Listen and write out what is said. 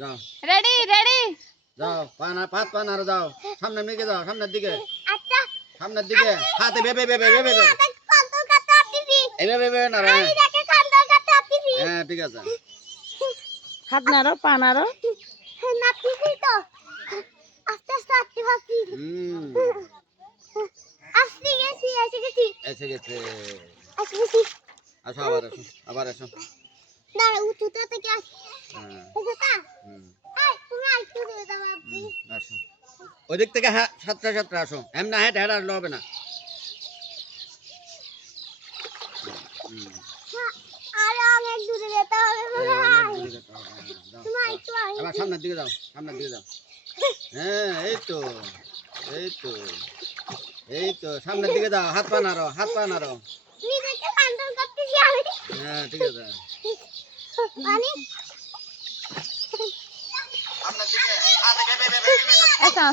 যাও ready ready যাও পাত পা নাড়ো যাও সামনের দিকে যাও সামনের দিকে আচ্ছা সামনের দিকে হাতে বেবে বেবে বেবে বেবে কন্ট্রোল করতে আসছি এই বেবে বেবে নাড়ো আমি দেখে কন্ট্রোল করতে আসছি হ্যাঁ ঠিক আছে হাত নাড়ো পা নাড়ো নাচছি তো আস্তে আস্তে আসছি আসছি গেছি এসে গেছি এসে গেছে এসে গেছি আসো আবার আসো দাঁড়া উঁচুতে থেকে আসছি হ্যাঁ এসে তা হুম এই তুমি আইছো দিয়ে দাও আপনি আসো ওই দিক থেকে হ্যাঁ সাতটা সাতটা আসো এমনি হেঁটে হেঁটে আসলে হবে না আরে অনেক দূরে যেতে হবে মনে হয় তুমি আইছো আবার সামনের দিকে যাও সামনের দিকে যাও হ্যাঁ এই তো এই তো এই তো সামনের দিকে যাও হাত পা নাড়ো নিজেকে কন্ট্রোল করতেছি আমি হ্যাঁ ঠিক আছে মানে সামনের দিকে হাতে বেবে বেবে বেবে আচ্ছা